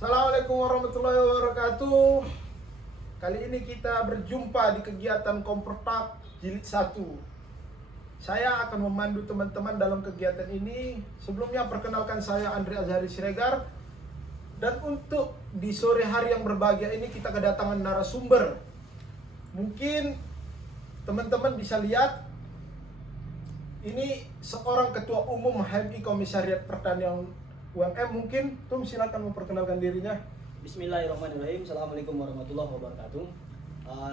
Assalamualaikum warahmatullahi wabarakatuh. Kali ini kita berjumpa di kegiatan Kompertak Jilid 1. Saya akan memandu teman-teman dalam kegiatan ini. Sebelumnya perkenalkan saya Andre Azhari Siregar. Dan untuk di sore hari yang berbahagia ini kita kedatangan narasumber. Mungkin teman-teman bisa lihat, ini seorang ketua umum HMI Komisariat Pertanian UMM. Mungkin Tum silakan memperkenalkan dirinya. Bismillahirrahmanirrahim. Assalamualaikum warahmatullahi wabarakatuh.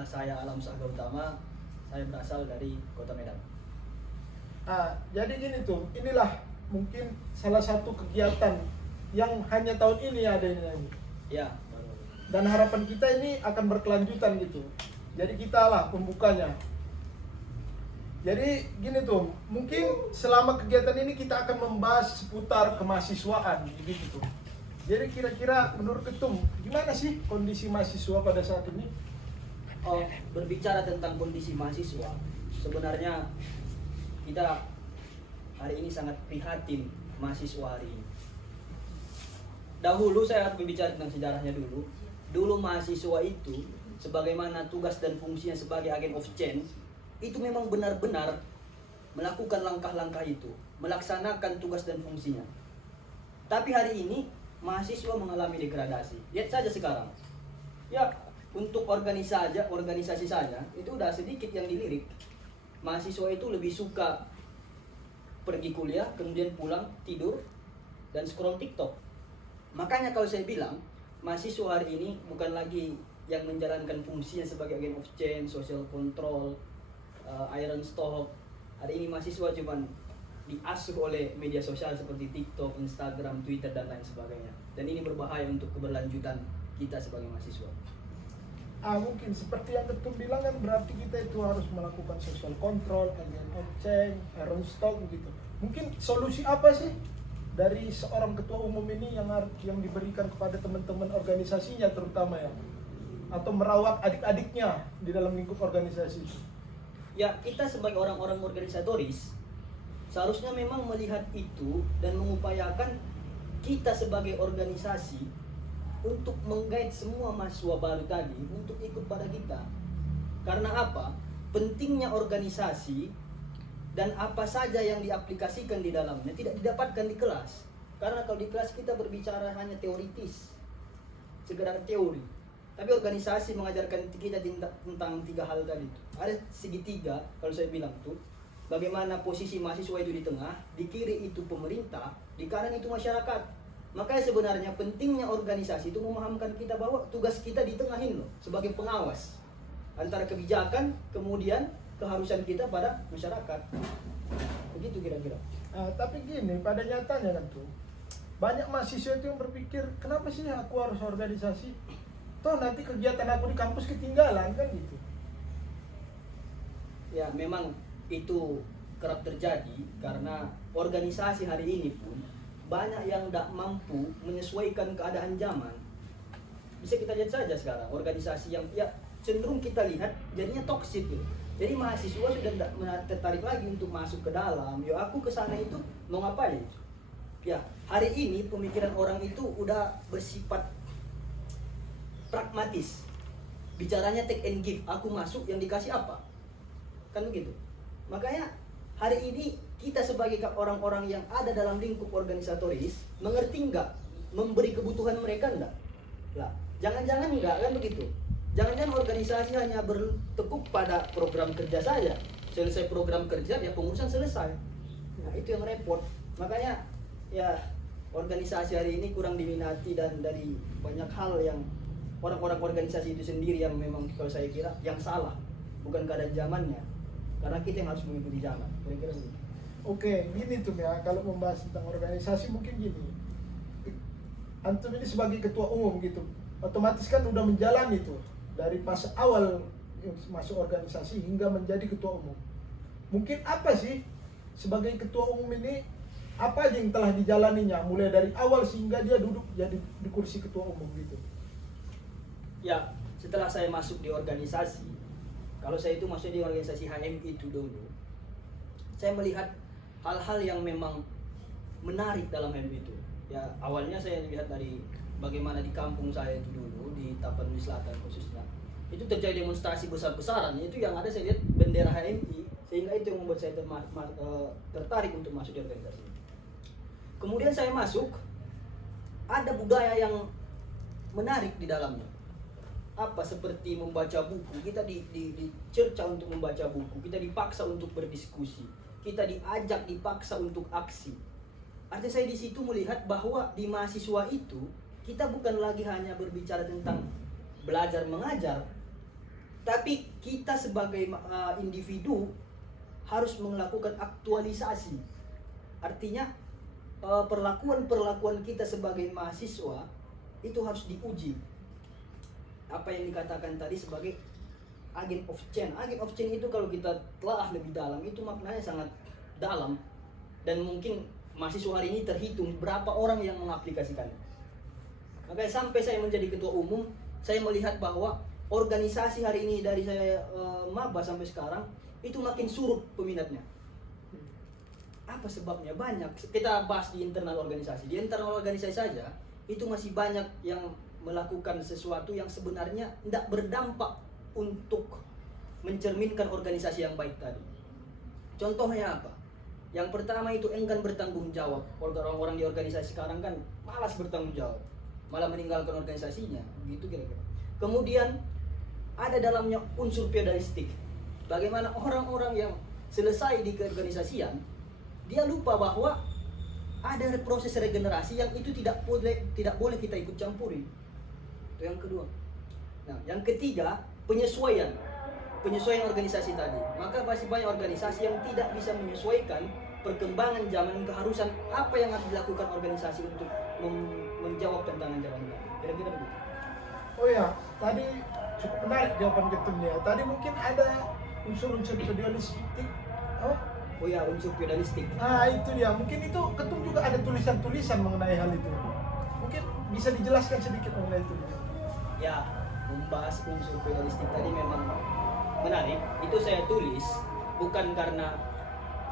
Saya Alam Sahga Utama. Saya berasal dari Kota Medan. Jadi gini Tum, inilah mungkin salah satu kegiatan yang hanya tahun ini ada ini. Ya, Dan harapan kita ini akan berkelanjutan gitu. Jadi kita lah pembukanya. Jadi gini tuh, mungkin selama kegiatan ini kita akan membahas seputar kemahasiswaan gitu tuh. Jadi kira-kira menurut Ketum, gimana sih kondisi mahasiswa pada saat ini? berbicara tentang kondisi mahasiswa, sebenarnya kita hari ini sangat prihatin mahasiswa hari ini. Dahulu saya harus berbicara tentang sejarahnya dulu. Dulu mahasiswa itu sebagaimana tugas dan fungsinya sebagai agen of change, itu memang benar-benar melakukan langkah-langkah itu, melaksanakan tugas dan fungsinya. Tapi hari ini mahasiswa mengalami degradasi. Lihat saja sekarang. Ya, untuk organisasi saja itu udah sedikit yang dilirik. Mahasiswa itu lebih suka pergi kuliah, kemudian pulang, tidur, dan scroll TikTok. Makanya kalau saya bilang, mahasiswa hari ini bukan lagi yang menjalankan fungsinya sebagai agen of change, social control, iron stock. Hari ini mahasiswa cuman diasuh oleh media sosial seperti TikTok, Instagram, Twitter, dan lain sebagainya. Dan ini berbahaya untuk keberlanjutan kita sebagai mahasiswa. Mungkin seperti yang Ketum bilang kan, berarti kita itu harus melakukan social control, agent of change, iron stock gitu. Mungkin solusi apa sih dari seorang ketua umum ini yang diberikan kepada teman-teman organisasinya terutama ya, atau merawat adik-adiknya di dalam lingkup organisasi? Ya, kita sebagai orang-orang organisatoris seharusnya memang melihat itu dan mengupayakan kita sebagai organisasi untuk menggait semua mahasiswa baru tadi untuk ikut pada kita. Karena apa? Pentingnya organisasi dan apa saja yang diaplikasikan di dalamnya tidak didapatkan di kelas. Karena kalau di kelas kita berbicara hanya teoritis, sekedar teori. Tapi organisasi mengajarkan kita tentang tiga hal tadi. Ada segitiga, kalau saya bilang tuh, bagaimana posisi mahasiswa itu di tengah, di kiri itu pemerintah, di kanan itu masyarakat. Makanya sebenarnya pentingnya organisasi itu memahamkan kita bahwa tugas kita di tengahin loh, sebagai pengawas antara kebijakan, kemudian keharusan kita pada masyarakat. Begitu kira-kira. Tapi gini, pada nyatanya kan tuh, banyak mahasiswa itu yang berpikir, kenapa sih aku harus organisasi? Toh nanti kegiatan aku di kampus ketinggalan kan gitu. Ya, memang itu kerap terjadi karena organisasi hari ini pun banyak yang tidak mampu menyesuaikan keadaan zaman. Bisa kita lihat saja sekarang organisasi yang ya cenderung kita lihat jadinya toksik gitu. Jadi mahasiswa sudah tidak tertarik lagi untuk masuk ke dalam. Yo, aku ke sana itu mau ngapain? Ya, hari ini pemikiran orang itu udah bersifat pragmatis. Bicaranya take and give, aku masuk yang dikasih apa? Kan begitu. Makanya hari ini kita sebagai orang-orang yang ada dalam lingkup organisatoris mengerti enggak memberi kebutuhan mereka enggak? Lah, jangan-jangan enggak kan begitu. Jangan-jangan organisasi hanya bertekuk pada program kerja saja. Selesai program kerja ya pengurusan selesai. Nah, itu yang repot. Makanya ya organisasi hari ini kurang diminati dan dari banyak hal yang orang-orang organisasi itu sendiri yang memang kalau saya kira yang salah, bukan keadaan zamannya. Karena kita yang harus mengikuti zaman. Kira-kira begitu. Oke, gini tuh ya, kalau membahas tentang organisasi mungkin gini. Antum ini sebagai ketua umum gitu, otomatis kan udah menjalani tuh dari pas awal masuk organisasi hingga menjadi ketua umum. Mungkin apa sih sebagai ketua umum ini, apa aja yang telah dijalaninya mulai dari awal sehingga dia duduk jadi di kursi ketua umum gitu? Ya, setelah saya masuk di organisasi, kalau saya itu masuk di organisasi HMI itu dulu, saya melihat hal-hal yang memang menarik dalam HMI itu. Ya, awalnya saya lihat dari bagaimana di kampung saya itu dulu di Tapanuli Selatan khususnya itu terjadi demonstrasi besar-besaran, itu yang ada saya lihat bendera HMI, sehingga itu yang membuat saya tertarik untuk masuk di organisasi. Kemudian saya masuk, ada budaya yang menarik di dalamnya. Apa seperti membaca buku, kita dicerca untuk membaca buku, kita dipaksa untuk berdiskusi, kita diajak, dipaksa untuk aksi. Artinya saya di situ melihat bahwa di mahasiswa itu kita bukan lagi hanya berbicara tentang belajar mengajar, tapi kita sebagai individu harus melakukan aktualisasi. Artinya perlakuan kita sebagai mahasiswa itu harus diuji. Apa yang dikatakan tadi sebagai agent of change. Agent of change itu kalau kita telah lebih dalam, itu maknanya sangat dalam. Dan mungkin mahasiswa hari ini terhitung berapa orang yang mengaplikasikannya. Makanya sampai saya menjadi ketua umum, saya melihat bahwa organisasi hari ini dari saya maba sampai sekarang itu makin surut peminatnya. Apa sebabnya? Banyak. Kita bahas di internal organisasi. Di internal organisasi saja itu masih banyak yang melakukan sesuatu yang sebenarnya tidak berdampak untuk mencerminkan organisasi yang baik tadi. Contohnya apa? Yang pertama itu enggan bertanggung jawab. Orang-orang di organisasi sekarang kan malas bertanggung jawab, malah meninggalkan organisasinya, gitu kira-kira. Kemudian ada dalamnya unsur feodalistik. Bagaimana orang-orang yang selesai di keorganisasian, dia lupa bahwa ada proses regenerasi yang itu tidak boleh kita ikut campuri. Itu yang kedua. Nah, yang ketiga, penyesuaian organisasi tadi. Maka masih banyak organisasi yang tidak bisa menyesuaikan perkembangan zaman, keharusan apa yang harus dilakukan organisasi untuk menjawab tantangan zaman ini. Kira-kira begitu. Oh ya, tadi cukup menarik jawaban ketumnya. Tadi mungkin ada unsur-unsur feodalistik. Oh ya, unsur feodalistik. Itu dia. Mungkin itu ketum juga ada tulisan-tulisan mengenai hal itu. Mungkin bisa dijelaskan sedikit mengenai itu. Ya, membahas unsur feodalistik tadi memang menarik. Itu saya tulis bukan karena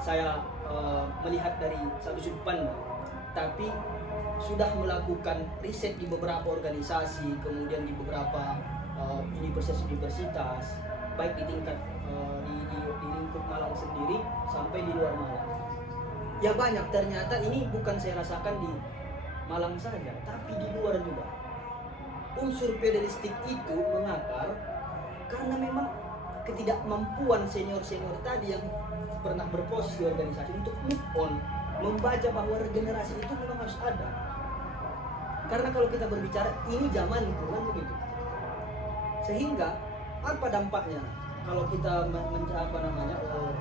saya melihat dari satu sudut pandang, tapi sudah melakukan riset di beberapa organisasi, kemudian di beberapa universitas, baik di tingkat di lingkup Malang sendiri sampai di luar Malang. Ya banyak, ternyata ini bukan saya rasakan di Malang saja, tapi di luar juga. Unsur feodalistik itu mengakar karena memang ketidakmampuan senior-senior tadi yang pernah berproses di organisasi untuk move on, membaca bahwa regenerasi itu memang harus ada. Karena kalau kita berbicara ini zaman itu kan begitu. Sehingga apa dampaknya kalau kita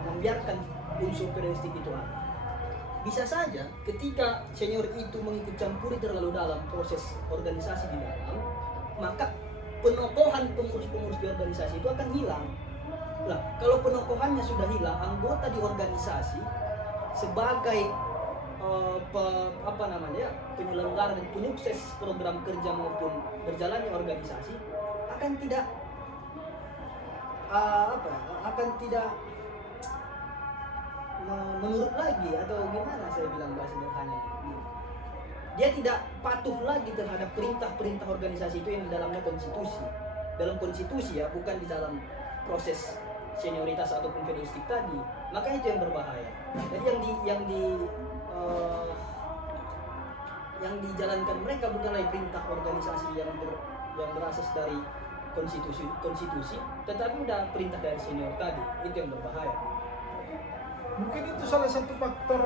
membiarkan unsur feodalistik itu ada? Bisa saja ketika senior itu mengikut campuri terlalu dalam proses organisasi di dalam, maka penokohan pengurus-pengurus di organisasi itu akan hilang. Lah, kalau penokohannya sudah hilang, anggota di organisasi sebagai penyelenggara dan penyukses program kerja maupun berjalannya organisasi akan tidak menurut lagi, atau gimana saya bilang bahasa sederhana, dia tidak patuh lagi terhadap perintah-perintah organisasi itu yang di dalamnya konstitusi. Dalam konstitusi ya, bukan di dalam proses senioritas ataupun feodalistik tadi. Maka itu yang berbahaya. Jadi yang dijalankan mereka bukan lagi perintah organisasi yang berasas dari konstitusi, tetapi udah perintah dari senior tadi. Itu yang berbahaya. Mungkin itu salah satu faktor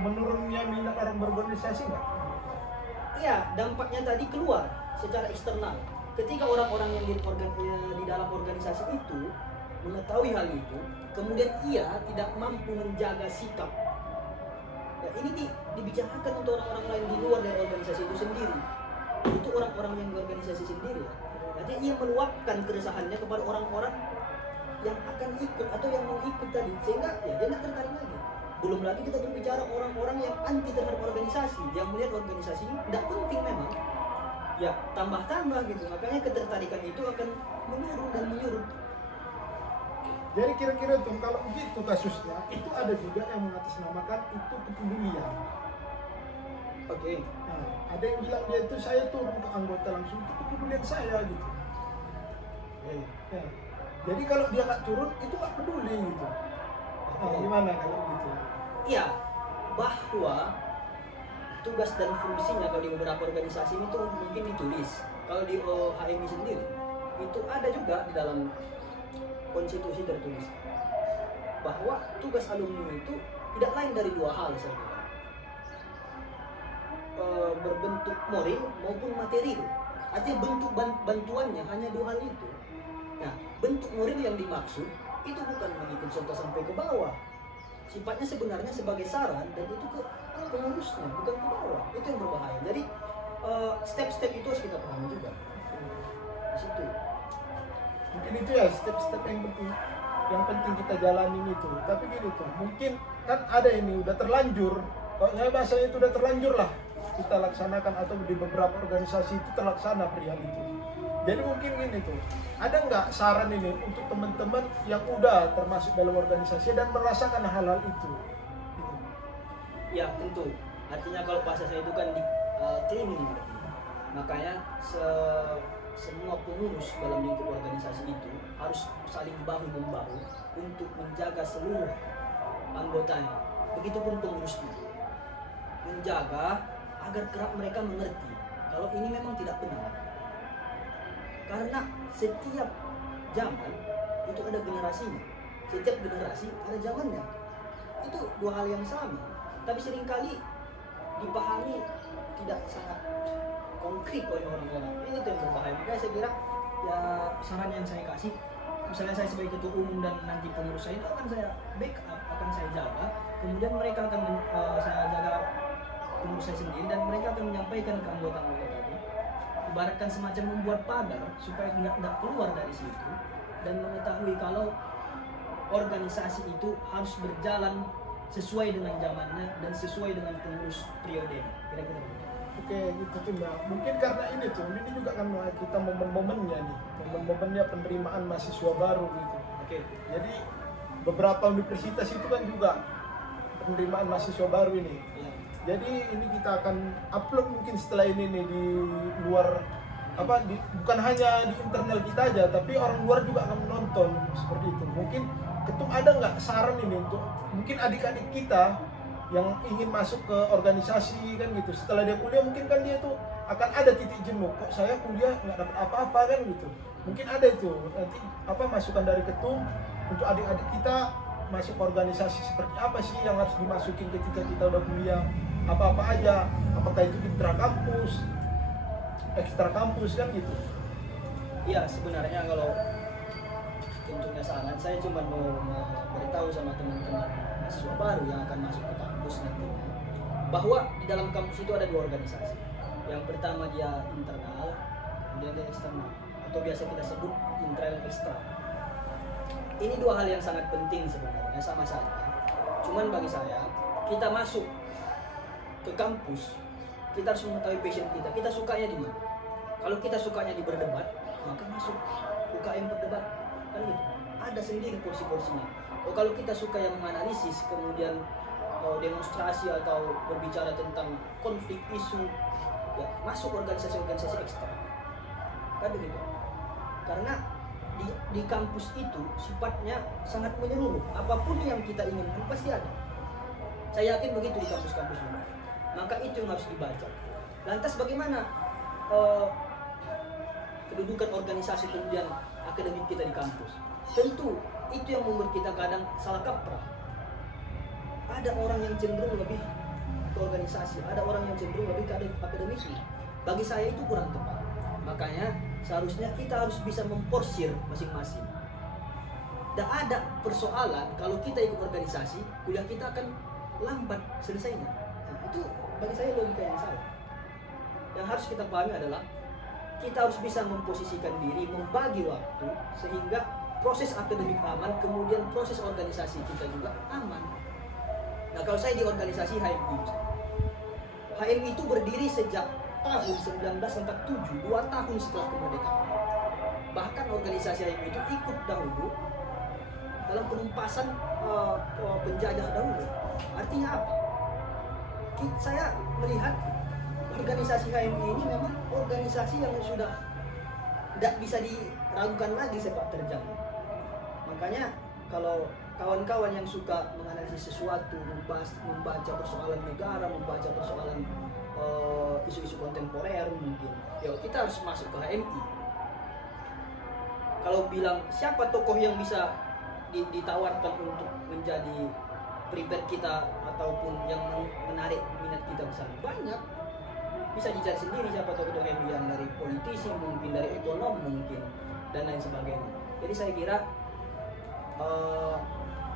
menurunnya minat orang berorganisasi nggak? Iya, dampaknya tadi keluar secara eksternal. Ketika orang-orang yang di dalam organisasi itu mengetahui hal itu, kemudian ia tidak mampu menjaga sikap. Ya, ini dibicarakan untuk orang-orang lain di luar dari organisasi itu sendiri. Itu orang-orang yang di organisasi sendiri. Nanti ia meluapkan keresahannya kepada orang-orang yang akan ikut atau yang mau ikut tadi, sehingga ya dia tidak tertarik lagi. Belum lagi kita berbicara orang-orang yang anti terhadap organisasi, yang melihat organisasi ini tidak penting memang. Ya tambah-tambah gitu, makanya ketertarikan itu akan menurun dan menyurut. Jadi kira-kira tuh kalau begitu kasusnya, itu ada juga yang mengatasnamakan itu kepedulian. Oke. Nah, ada yang bilang dia itu saya turun ke anggota langsung itu kepedulian saya gitu. Ya. Jadi kalau dia nggak turun itu nggak peduli gitu. Nah, gimana kalau gitu? Iya, bahwa tugas dan fungsinya kalau di beberapa organisasi itu mungkin ditulis. Kalau di HMI sendiri itu ada juga di dalam konstitusi tertulis bahwa tugas alumni itu tidak lain dari dua hal saja, berbentuk moral maupun material. Artinya bentuk bantuannya hanya dua hal itu. Nah, bentuk moral yang dimaksud itu bukan mengikut serta sampai ke bawah. Sifatnya sebenarnya sebagai saran dan itu ke pengurusnya, bukan ke bawah. Itu yang berbahaya. Jadi step-step itu harus kita pahami juga. Di situ. Mungkin itu ya step-step yang penting kita jalanin itu. Tapi gini tuh, mungkin kan ada ini udah terlanjur. Kalau saya bahasanya itu udah terlanjur lah kita laksanakan atau di beberapa organisasi itu terlaksana perihal itu. Jadi mungkin gini tuh, ada nggak saran ini untuk teman-teman yang udah termasuk dalam organisasi dan merasakan hal-hal itu? Gitu. Ya tentu. Artinya kalau bahasa saya itu kan di cleaning. Makanya semua pengurus dalam lingkup organisasi itu harus saling bahu membahu untuk menjaga seluruh anggotanya. Begitupun pengurusnya, menjaga agar kerap mereka mengerti kalau ini memang tidak benar. Karena setiap zaman itu ada generasinya, setiap generasi ada zamannya. Itu dua hal yang sama, tapi seringkali dipahami tidak sangat konkret oleh orang-orang. Ini itu yang berbahaya. Makanya saya kira ya saran yang saya kasih, misalnya saya sebagai ketua umum dan nanti pengurus saya itu akan saya backup, akan saya jaga. Kemudian mereka akan saya jaga pengurus saya sendiri dan mereka akan menyampaikan ke anggota-anggota tadi. Ibaratkan semacam membuat pagar supaya nggak keluar dari situ dan mengetahui kalau organisasi itu harus berjalan sesuai dengan zamannya dan sesuai dengan pengurus periode. Kira-kira begitu. Oke, gitu tuh Mbak. Mungkin karena ini juga kan kita momen-momennya nih, momen-momennya penerimaan mahasiswa baru gitu. Oke. Jadi beberapa universitas itu kan juga penerimaan mahasiswa baru ini. Ya. Jadi ini kita akan upload mungkin setelah ini nih di luar bukan hanya di internal kita aja, tapi orang luar juga akan menonton seperti itu. Mungkin ketum ada nggak saran ini untuk mungkin adik-adik kita yang ingin masuk ke organisasi kan gitu. Setelah dia kuliah mungkin kan dia tuh akan ada titik jenuh. Kok saya kuliah nggak dapat apa-apa kan gitu. Mungkin ada itu nanti masukan dari ketum untuk adik-adik kita masuk organisasi seperti apa sih yang harus dimasukin ketika kita udah kuliah, apa-apa aja, apakah itu intra kampus, ekstra kampus kan gitu. Iya, sebenarnya kalau tentunya saran saya cuma mau beritahu sama teman-teman mahasiswa baru yang akan masuk ke kampus nantinya bahwa di dalam kampus itu ada dua organisasi. Yang pertama dia internal, kemudian dia eksternal atau biasa kita sebut intra dan ekstra. Ini dua hal yang sangat penting sebenarnya, sama saja. Cuman bagi saya, kita masuk ke kampus, kita harus mengetahui passion kita. Kita sukanya di mana? Kalau kita sukanya di berdebat, maka masuk UKM berdebat. Kan gitu. Ada sendiri porsi-porsinya. Kalau kita suka yang menganalisis, kemudian demonstrasi atau berbicara tentang konflik isu, ya masuk organisasi-organisasi ekstra. Kan begitu. Karena di kampus itu sifatnya sangat menyeluruh. Apapun yang kita inginkan pasti ada. Saya yakin begitu di kampus-kampus ini. Maka itu yang harus dibaca. Lantas bagaimana kedudukan organisasi kemudian akademik kita di kampus? Tentu itu yang membuat kita kadang salah kaprah. Ada orang yang cenderung lebih ke organisasi, ada orang yang cenderung lebih ke akademisnya. Bagi saya itu kurang tepat. Makanya seharusnya kita harus bisa memporsir masing-masing. Tidak ada persoalan kalau kita ikut organisasi, kuliah kita akan lambat selesainya. Nah, itu bagi saya logika yang salah. Yang harus kita pahami adalah kita harus bisa memposisikan diri, membagi waktu sehingga proses akademik aman, kemudian proses organisasi kita juga aman. Nah, kalau saya di organisasi HMI, HMI itu berdiri sejak tahun 1947, 2 tahun setelah kemerdekaan. Bahkan organisasi HMI itu ikut dahulu dalam penumpasan penjajah dahulu. Artinya apa? Saya melihat organisasi HMI ini memang organisasi yang sudah tidak bisa diragukan lagi sepak terjangnya. Makanya kalau kawan-kawan yang suka menganalisis sesuatu, membaca persoalan negara, membaca persoalan isu-isu kontemporer mungkin, ya kita harus masuk ke HMI. Kalau bilang siapa tokoh yang bisa ditawarkan untuk menjadi prepare kita ataupun yang menarik minat kita ke sana, banyak. Bisa dicari sendiri siapa tokoh HMI yang dari politisi, mungkin dari ekonom mungkin, dan lain sebagainya. Jadi saya kira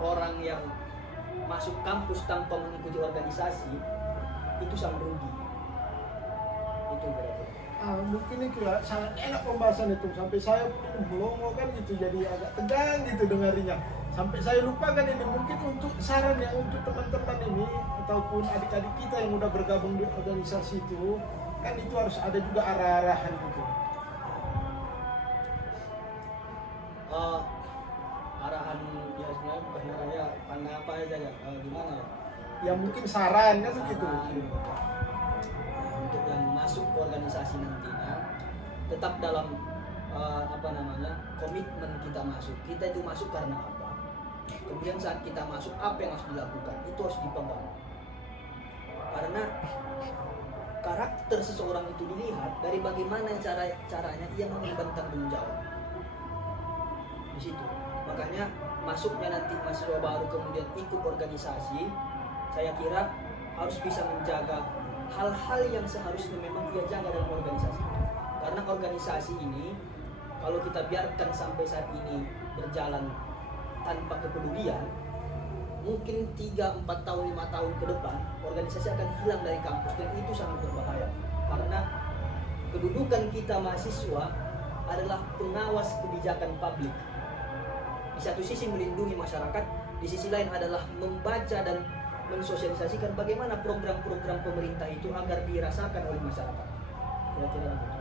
orang yang masuk kampus tanpa mengikuti organisasi itu sangat rugi. Itu berarti. Mungkin itu ya sangat enak pembahasan itu, sampai saya pun melongo kan gitu, jadi agak tegang gitu dengarinya, sampai saya lupakan ini. Mungkin untuk saran ya untuk teman-teman ini ataupun adik-adik kita yang udah bergabung di organisasi itu, kan itu harus ada juga arah-arahan gitu. Arahan ya sebenarnya bukan arah ya, pandang apa aja ya, gimana ya? Ya mungkin saran kan begitu. Untuk yang masuk ke organisasi nantinya tetap dalam komitmen kita masuk. Kita itu masuk karena apa? Kemudian saat kita masuk apa yang harus dilakukan? Itu harus dipegang. Karena karakter seseorang itu dilihat dari bagaimana caranya ia mengemban tanggung jawab. Di situ. Makanya masuknya nanti mahasiswa baru kemudian ikut organisasi, saya kira harus bisa menjaga hal-hal yang seharusnya memang ia jaga dalam organisasi. Karena organisasi ini kalau kita biarkan sampai saat ini berjalan tanpa kepedulian, mungkin 3, 4 tahun, 5 tahun ke depan organisasi akan hilang dari kampus, dan itu sangat berbahaya. Karena kedudukan kita mahasiswa adalah pengawas kebijakan publik. Di satu sisi melindungi masyarakat, di sisi lain adalah membaca dan mensosialisasikan bagaimana program-program pemerintah itu agar dirasakan oleh masyarakat. Kira-kira begitu.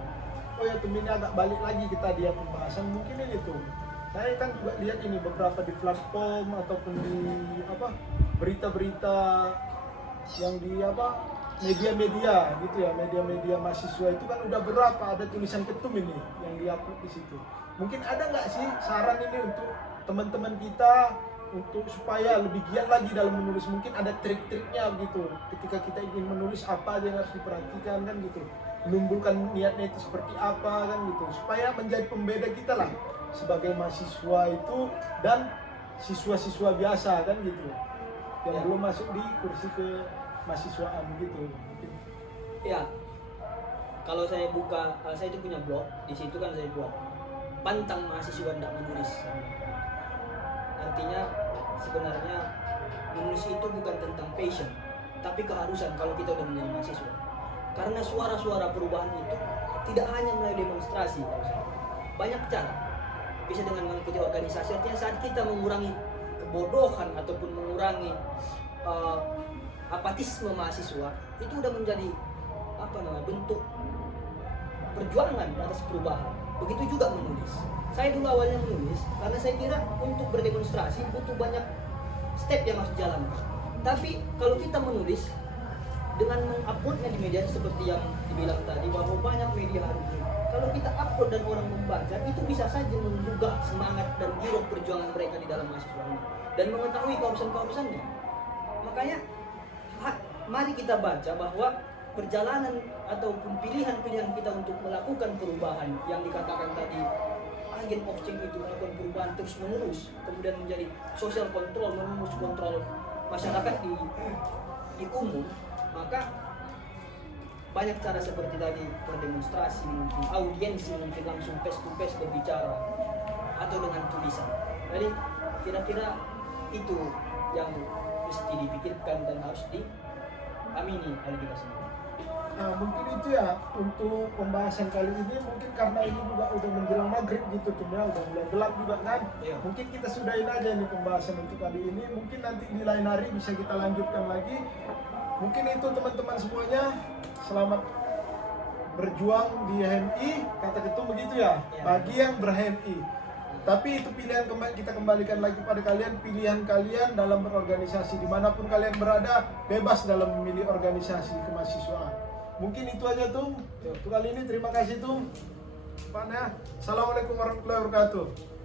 Oh ya, ini agak balik lagi kita dia pembahasan mungkin ini tuh. Saya kan juga lihat ini beberapa di platform ataupun di berita-berita yang di media-media gitu ya, media-media mahasiswa itu kan udah berapa ada tulisan ketum ini yang diupload di situ. Mungkin ada nggak sih saran ini untuk teman-teman kita untuk supaya lebih giat lagi dalam menulis? Mungkin ada trik-triknya gitu. Ketika kita ingin menulis apa aja yang harus diperhatikan kan gitu. Menumbuhkan niatnya itu seperti apa kan gitu. Supaya menjadi pembeda kita lah sebagai mahasiswa itu dan siswa-siswa biasa kan gitu. Yang Ya. belum masuk di kursi ke mahasiswaan gitu. Mungkin. Ya, kalau saya buka, saya itu punya blog, di situ kan saya buat pantang mahasiswa tidak menulis. Artinya sebenarnya menulis itu bukan tentang passion, tapi keharusan kalau kita udah menjadi mahasiswa. Karena suara-suara perubahan itu tidak hanya melalui demonstrasi, banyak cara. Bisa dengan mengikuti organisasi, artinya saat kita mengurangi kebodohan ataupun mengurangi apatisme mahasiswa, itu udah menjadi bentuk perjuangan atas perubahan. Begitu juga menulis. Saya dulu awalnya menulis karena saya kira untuk berdemonstrasi butuh banyak step yang harus dijalankan. Tapi kalau kita menulis dengan menguploadnya di media seperti yang dibilang tadi bahwa banyak media hari ini, kalau kita upload dan orang membaca, itu bisa saja menggugah semangat dan giroh perjuangan mereka di dalam mahasiswa ini dan mengetahui keharusan-keharusannya. Makanya mari kita baca bahwa perjalanan ataupun pilihan-pilihan kita untuk melakukan perubahan yang dikatakan tadi, agent of change itu melakukan perubahan terus menerus, kemudian menjadi social control, menerus kontrol masyarakat di umum, maka banyak cara seperti tadi, berdemonstrasi, mungkin audiensi, mungkin langsung face to face berbicara, atau dengan tulisan. Jadi kira-kira itu yang mesti dipikirkan dan harus diamini oleh kita semua. Nah, mungkin itu ya untuk pembahasan kali ini, mungkin karena ini juga udah menjelang maghrib gitu tuh ya, udah mulai gelap juga kan. Iya. Mungkin kita sudahin aja nih pembahasan untuk kali ini. Mungkin nanti di lain hari bisa kita lanjutkan lagi. Mungkin itu teman-teman semuanya, selamat berjuang di HMI, kata ketum begitu ya, Iya. bagi yang ber-HMI. Tapi itu pilihan, kita kembalikan lagi pada kalian, pilihan kalian dalam berorganisasi. Dimanapun kalian berada, bebas dalam memilih organisasi kemahasiswaan. Mungkin itu aja tuh. Untuk kali ini terima kasih tuh. Pak ya. Assalamualaikum warahmatullahi wabarakatuh.